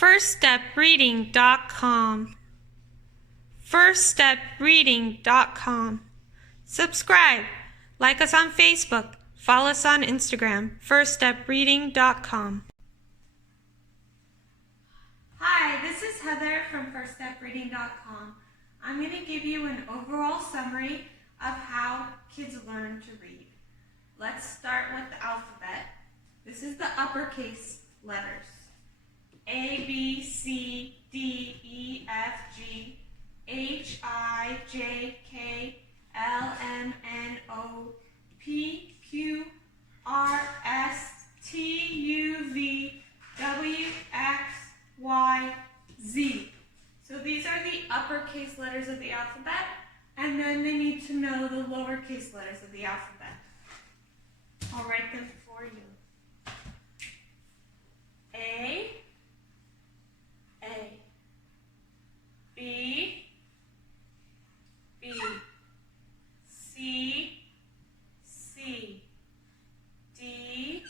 firststepreading.com. firststepreading.com. Subscribe. Like us on Facebook. Follow us on Instagram. firststepreading.com. Hi, this is Heather from firststepreading.com. I'm going to give you an overall summary of how kids learn to read. Let's start with the alphabet. This is the uppercase letters. A, B, C, D, E, F, G, H, I, J, K, L, M, N, O, P, Q, R, S, T, U, V, W, X, Y, Z. So these are the uppercase letters of the alphabet, and then they need to know the lowercase letters of the alphabet. I'll write them for you. A, B, B, C, C, D,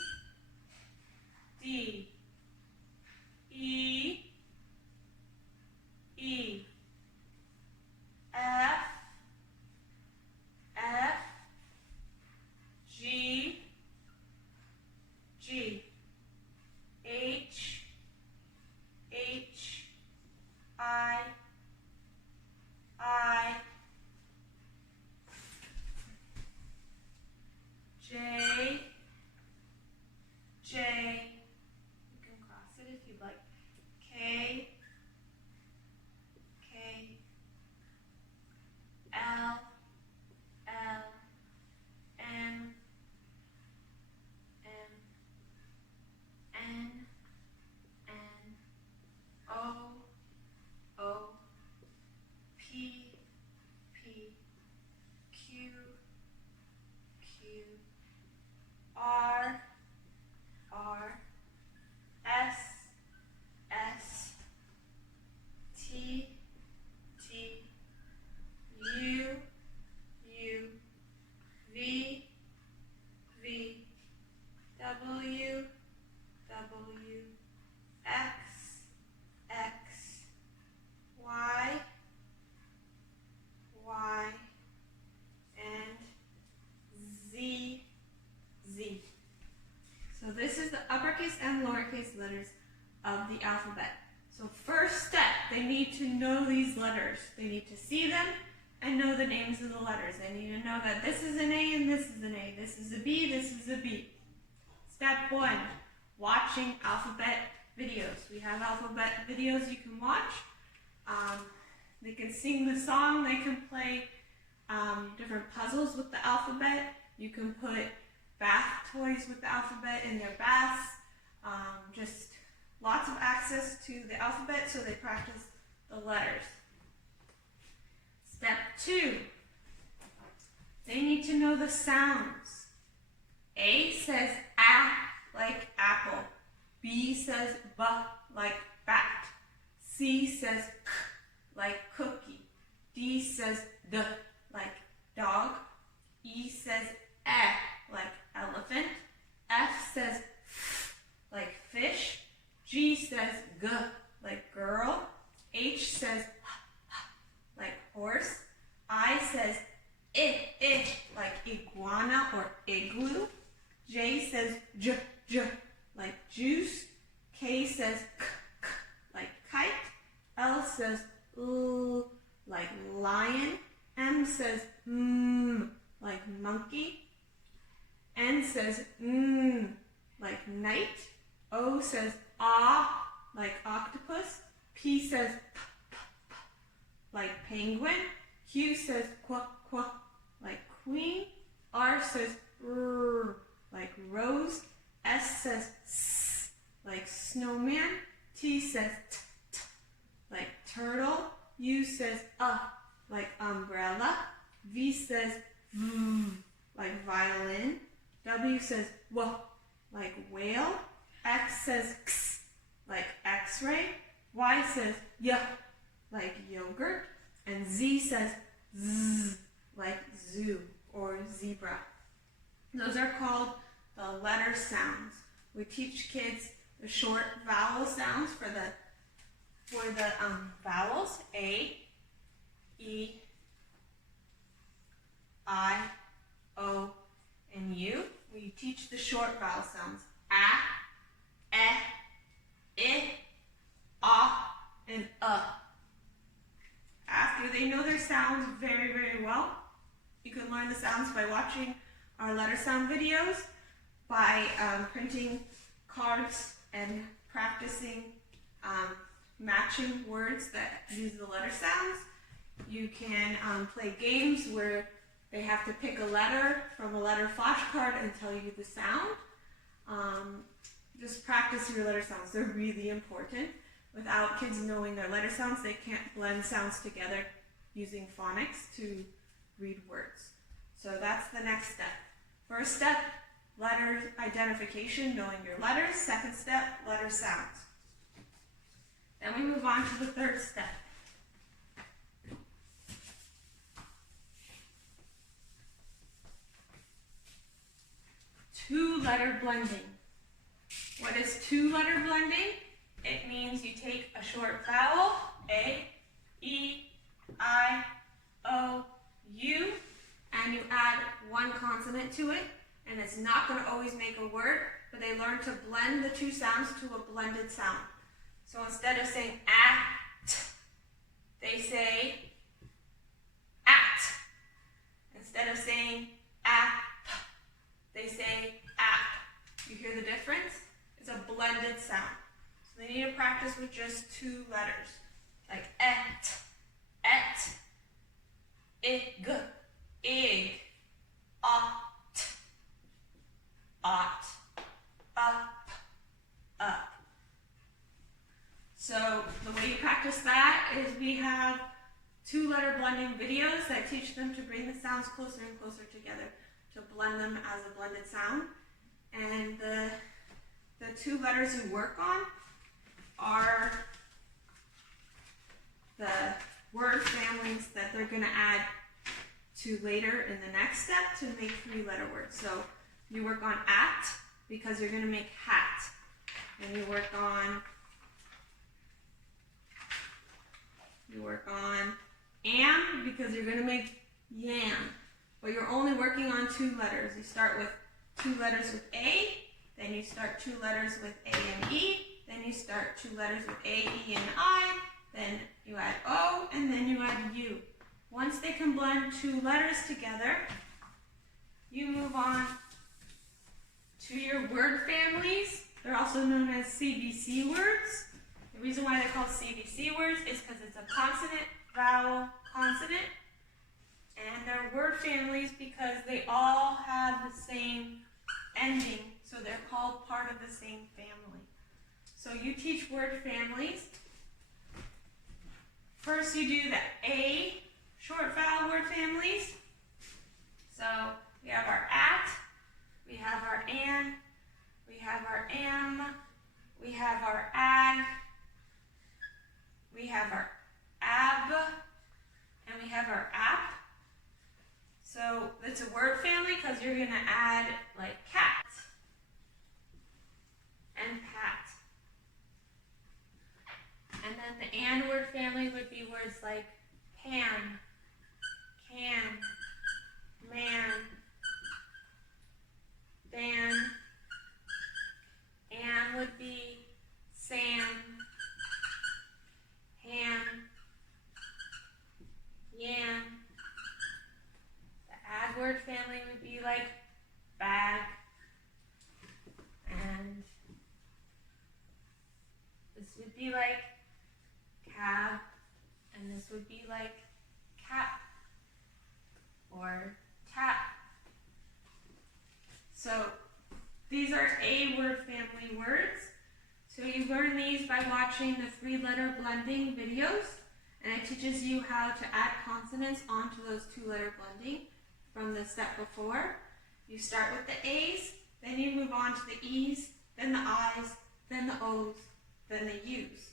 D, E, E, F, F, G, G, H, H, I, J, J, you can cross it if you'd like, K, K, L, L, M, M, N, N, O, O, P, P, Q, Q, R, R, S, S, T, T, U, U, V, V, W, W, X, X, Y, Y, and Z, Z. So this is the uppercase and lowercase letters of the alphabet. So first step, they need to know these letters. They need to see them and know the names of the letters. They need to know that this is an A and this is an A. This is a B, this is a B. Step 1, watching alphabet videos. We have alphabet videos you can watch. They can sing the song. They can play different puzzles with the alphabet. You can put bath toys with the alphabet in their baths. Just lots of access to the alphabet so they practice the letters. Step 2, they need to know the sounds. A says A like apple. B says B like bat. C says K like cookie. D says D like dog. E says E like elephant. F says F like fish. G says G like girl. H says H like horse. I says I like iguana or igloo. J says J like juice. K says K like kite. L says L like lion. M says M like monkey. N says N like night. O says Ah like octopus. P says P like penguin. Q says Qu like queen. R says R like rose. S says S like snowman. T says T like turtle. U says like umbrella. V says V like violin. W says W like whale. X says X like x-ray. Y says Y like yogurt. And Z says Z like zoo or zebra. Those are called the letter sounds. We teach kids the short vowel sounds for the for the vowels A, E, I, O, and U. We teach the short vowel sounds A, I, and After they know their sounds very, very well, you can learn the sounds by watching our letter sound videos, by printing cards and practicing matching words that use the letter sounds. You can play games where they have to pick a letter from a letter flashcard and tell you the sound. Just practice your letter sounds. They're really important. Without kids knowing their letter sounds, they can't blend sounds together using phonics to read words. So that's the next step. First step, letter identification, knowing your letters. Second step, letter sounds. Then we move on to the third step. Two-letter blending. What is two-letter blending? It means you take a short vowel, A, E, I, O, U, and you add one consonant to it, and it's not going to always make a word, but they learn to blend the two sounds to a blended sound. So instead of saying at, they say at. Instead of saying app, they say app. You hear the difference? It's a blended sound. So they need to practice with just two letters, like et, ig, ought, up. So the way you practice that is we have two-letter blending videos that teach them to bring the sounds closer and closer together, to blend them as a blended sound. And the two letters you work on are the word families that they're going to add to later in the next step to make three-letter words. So you work on at because you're going to make hat. And you work on am because you're going to make yam. But you're only working on two letters. You start with two letters with A, then you start two letters with A and E, then you start two letters with A, E, and I, then you add O, and then you add U. Once they can blend two letters together, you move on to your word families. They're also known as CVC words. The reason why they're called CVC words is because it's a consonant, vowel, consonant. And they're word families because they all have the same ending, so they're called part of the same family. So you teach word families. First you do the A short vowel word families. So we have our at, we have our an, we have our am, we have our ag, we have our ab, and we have our app. So it's a word family because you're going to add like cat and pat. And then the and word family would be words like pan, can, man, dan. And would be Sam, ham, yam. The add word family would be like bag, and this would be like cab, and this would be like cap or tap. So these are A word family words. So you learn these by watching the three-letter blending videos, and it teaches you how to add consonants onto those two-letter blending from the step before. You start with the A's, then you move on to the E's, then the I's, then the O's, then the U's.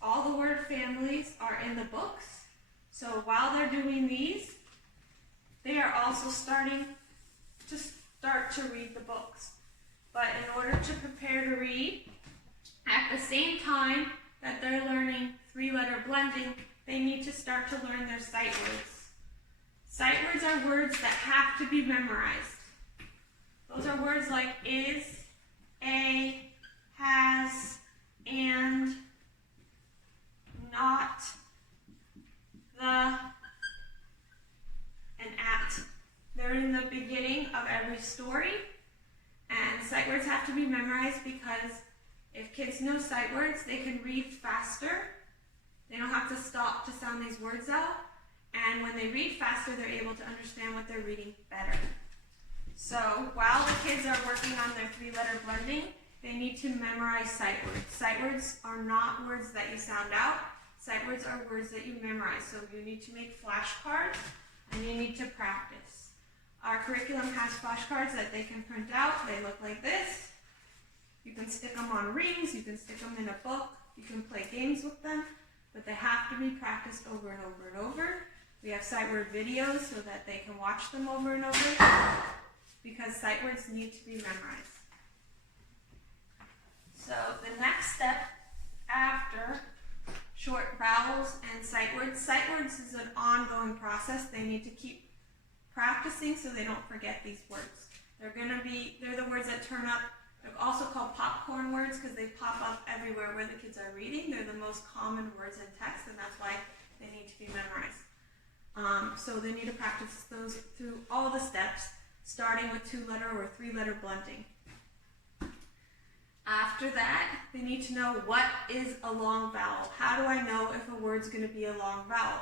All the word families are in the books, so while they're doing these, they are also starting to read the books. But in order to prepare to read, at the same time that they're learning three-letter blending, they need to start to learn their sight words. Sight words are words that have to be memorized. Those are words like is, a, has, and, not, the, and at. They're in the beginning of every story, and sight words have to be memorized because if kids know sight words, they can read faster. They don't have to stop to sound these words out, and when they read faster, they're able to understand what they're reading better. So while the kids are working on their three-letter blending, they need to memorize sight words. Sight words are not words that you sound out. Sight words are words that you memorize. So you need to make flashcards and you need to practice. Our curriculum has flashcards that they can print out. They look like this. You can stick them on rings, you can stick them in a book, you can play games with them, but they have to be practiced over and over and over. We have sight word videos so that they can watch them over and over, because sight words need to be memorized. So the next step after short vowels and sight words is an ongoing process. They need to keep practicing so they don't forget these words. They're the words that turn up. They're also called popcorn words because they pop up everywhere where the kids are reading. They're the most common words in text, and that's why they need to be memorized. So they need to practice those through all the steps, starting with two-letter or three-letter blending. After that, they need to know what is a long vowel. How do I know if a word's going to be a long vowel?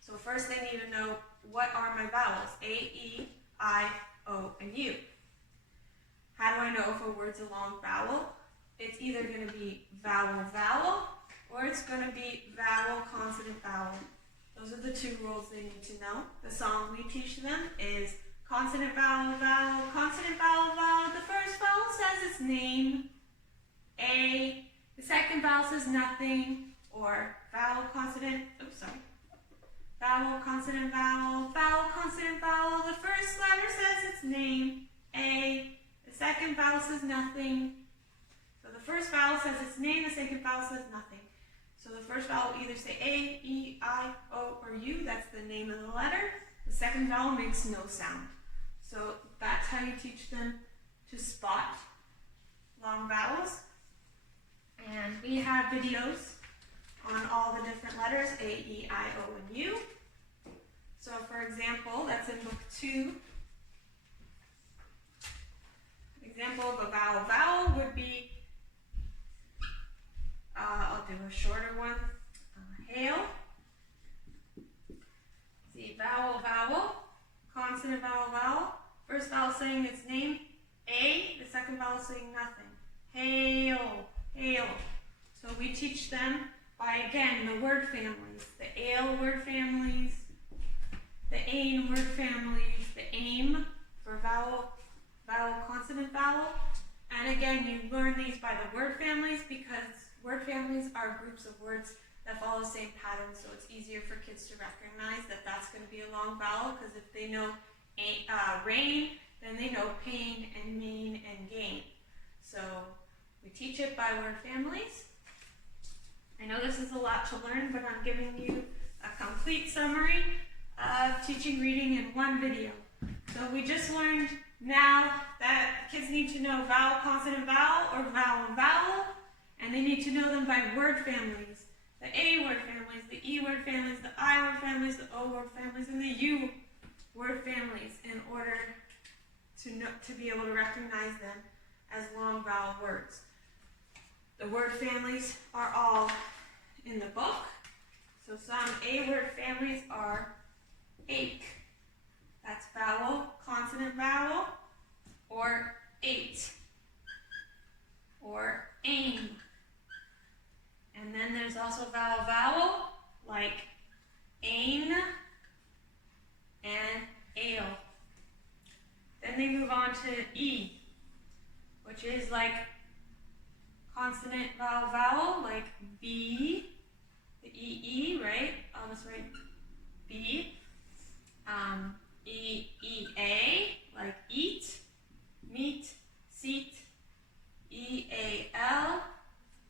So first they need to know, what are my vowels? A, E, I, O, and U. How do I know if a word's a long vowel? It's either going to be vowel, vowel, or it's going to be vowel, consonant, vowel. Those are the two rules they need to know. The song we teach them is consonant, vowel, vowel, consonant, vowel, vowel. The first vowel says its name, A. The second vowel says nothing, or vowel, consonant, vowel, consonant, vowel, vowel, consonant, vowel. The first letter says its name, A. The second vowel says nothing. So the first vowel says its name, the second vowel says nothing. So the first vowel will either say A, E, I, O, or U. That's the name of the letter. The second vowel makes no sound. So that's how you teach them to spot long vowels. And we have videos on all the different letters, A, E, I, O, and U. So for example, that's in book 2. An example of a vowel vowel would be, I'll do a shorter one, hail. See, vowel vowel, consonant vowel vowel. First vowel saying its name, A. The second vowel saying nothing. Hail, hail. So we teach them by, again, the word families. The ale word families, the ain word families, the aim for vowel, vowel, consonant, vowel. And again, you learn these by the word families because word families are groups of words that follow the same pattern, so it's easier for kids to recognize that that's going to be a long vowel, because if they know rain, then they know pain and mean and gain. So we teach it by word families. I know this is a lot to learn, but I'm giving you a complete summary of teaching reading in one video. So we just learned now that kids need to know vowel, consonant, vowel, or vowel, vowel, and they need to know them by word families. The A word families, the E word families, the I word families, the O word families, and the U word families in order to be able to recognize them as long vowel words. The word families are all in the book. So some A word families are ache. That's vowel, consonant, vowel, or eight, or aim. And then there's also vowel, vowel, like ain and ale. Then they move on to E, which is like consonant, vowel, vowel, like B, the E, right? I'll just write B. E-A, like eat, meat, seat. E-A-L,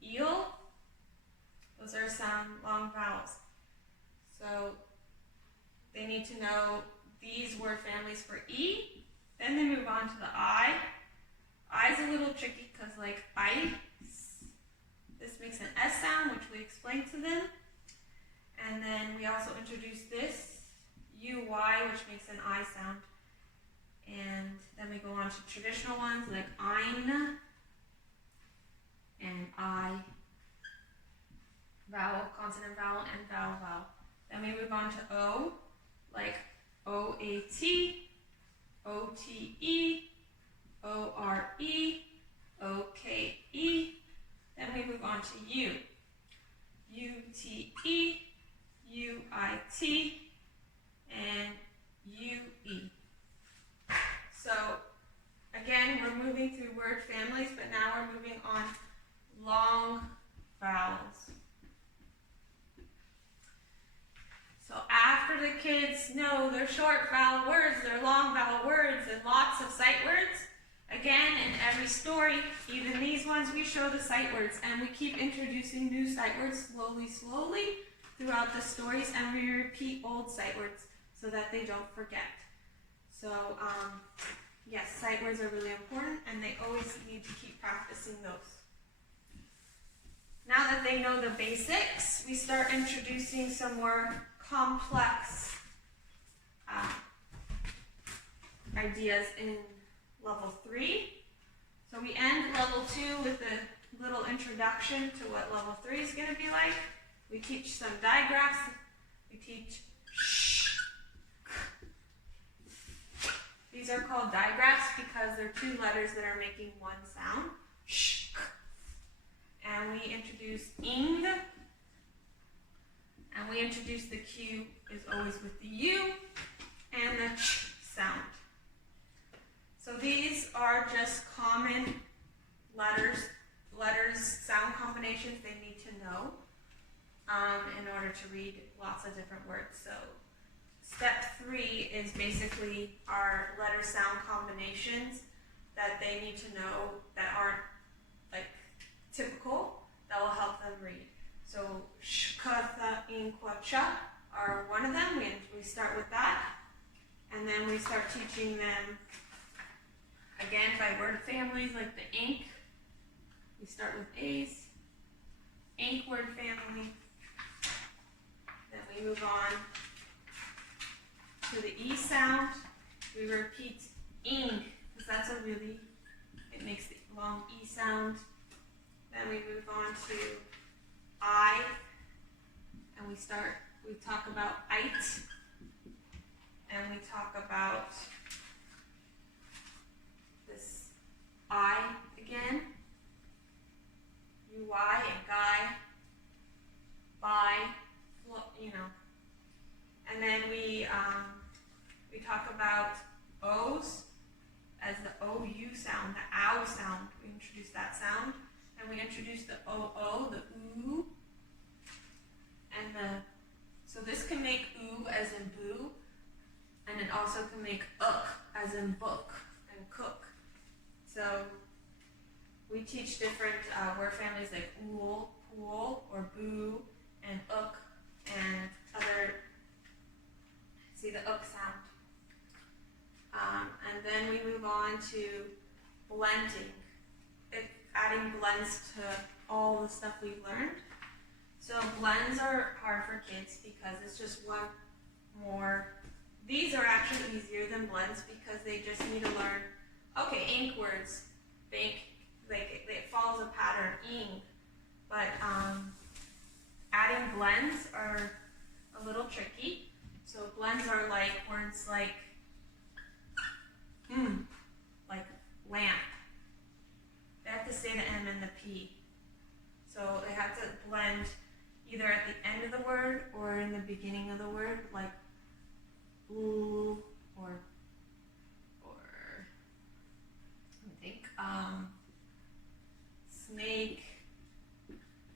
eel. sound long vowels. So they need to know these word families for E. Then they move on to the I. I is a little tricky because like ice, this makes an S sound, which we explained to them. And then we also introduce this, UY, which makes an I sound. And then we go on to traditional ones like ein and I, vowel, consonant vowel, and vowel vowel. Then we move on to O, like OAT, OTE, ORE, OKE. Then we move on to U, UTE, UIT, and UE. So again, we're moving through word families, but now we're moving on long vowels. So after the kids know their short vowel words, their long vowel words, and lots of sight words, again, in every story, even these ones, we show the sight words, and we keep introducing new sight words slowly throughout the stories, and we repeat old sight words so that they don't forget. So, yes, sight words are really important, and they always need to keep practicing those. Now that they know the basics, we start introducing some more complex ideas in level 3. So we end level 2 with a little introduction to what level 3 is going to be like. We teach some digraphs. We teach sh. These are called digraphs because they're two letters that are making one sound. Sh. And we introduce ing. And we introduce the Q is always with the U and the ch sound. So these are just common letters, sound combinations they need to know in order to read lots of different words. So step 3 is basically our letter sound combinations that they need to know that aren't like typical, that will help them read. So sh, ka, tha, in, qua, cha are one of them. We start with that. And then we start teaching them again by word families like the ink. We start with A's. Ink word family. Then we move on to the E sound. We repeat ing because that's it makes the long E sound. Then we move on to I, and we talk about it, and we talk about this I again, UY and guy, by, and then we talk about O's as the OU sound, the ow sound. We introduce that sound. And we introduce the OO, the oo, and so this can make oo as in boo, and it also can make as in book and cook. So we teach different word families like ool, pool, or boo, and and other, see the sound. And then we move on to blending. Adding blends to all the stuff we've learned. So blends are hard for kids because it's just one more. These are actually easier than blends because they just need to learn, okay, ink words, it follows a pattern, ing. But adding blends are a little tricky. So blends are like words like lamp. They have to say the M and the P. So they have to blend either at the end of the word or in the beginning of the word, like blue or snake.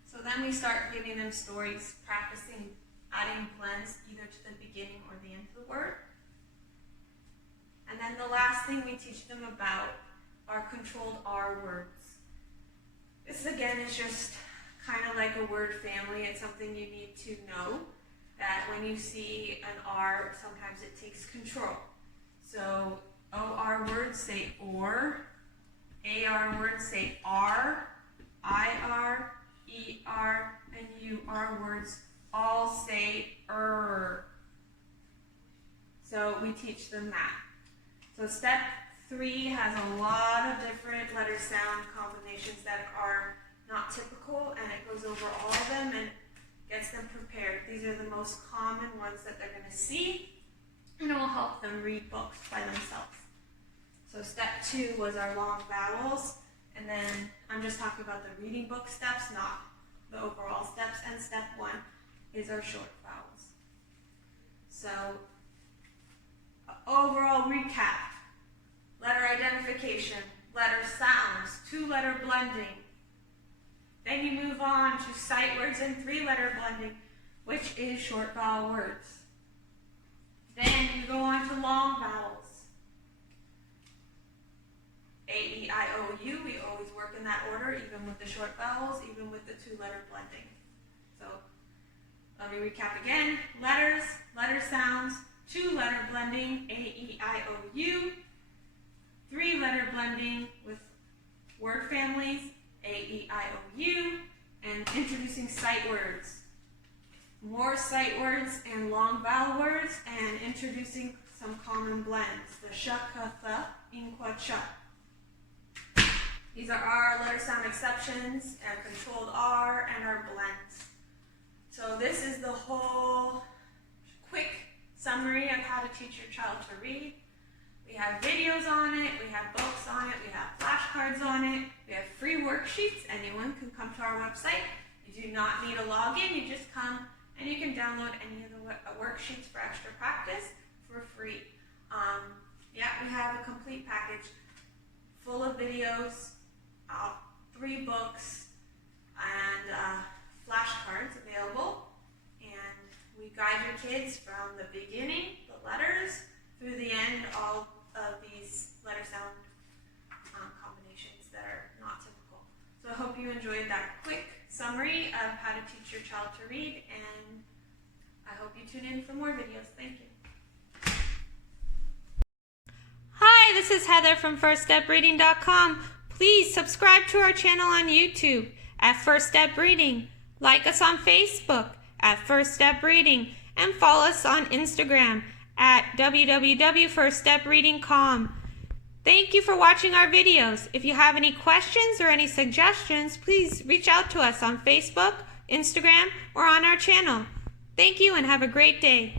So then we start giving them stories, practicing adding blends either to the beginning or the end of the word. And then the last thing we teach them about are controlled R words. This again is just kind of like a word family. It's something you need to know, that when you see an R, sometimes it takes control. So OR words say OR, AR words say R, IR, ER, and UR words all say So we teach them that. So step 3 has a lot of different letter sound combinations that are not typical, and it goes over all of them and gets them prepared. These are the most common ones that they're going to see, and it will help them read books by themselves. So step 2 was our long vowels, and then I'm just talking about the reading book steps, not the overall steps, and step 1 is our short vowels. So overall recap: letter identification, letter sounds, 2-letter blending. Then you move on to sight words and 3-letter blending, which is short vowel words. Then you go on to long vowels. A, E, I, O, U. We always work in that order, even with the short vowels, even with the 2-letter blending. So let me recap again. Letters, letter sounds, 2-letter blending, A, E, I, O, U. 3-letter blending with word families, A, E, I, O, U. And introducing sight words. More sight words and long vowel words, and introducing some common blends. The sh, k, th, in, qua, cha. These are our letter sound exceptions, our controlled R, and our blends. So this is the whole quick summary of how to teach your child to read. We have videos on it, we have books on it, we have flashcards on it, we have free worksheets. Anyone can come to our website. You do not need a login, you just come and you can download any of the worksheets for extra practice for free. We have a complete package full of videos, 3 books, and flashcards available. And we guide your kids from the beginning, the letters, through the end, all of these letter sound combinations that are not typical. So I hope you enjoyed that quick summary of how to teach your child to read, and I hope you tune in for more videos. Thank you. Hi, this is Heather from FirstStepReading.com. Please subscribe to our channel on YouTube at First Step Reading. Like us on Facebook at First Step Reading, and follow us on Instagram at www.firststepreading.com. Thank you for watching our videos. If you have any questions or any suggestions, please reach out to us on Facebook, Instagram, or on our channel. Thank you and have a great day.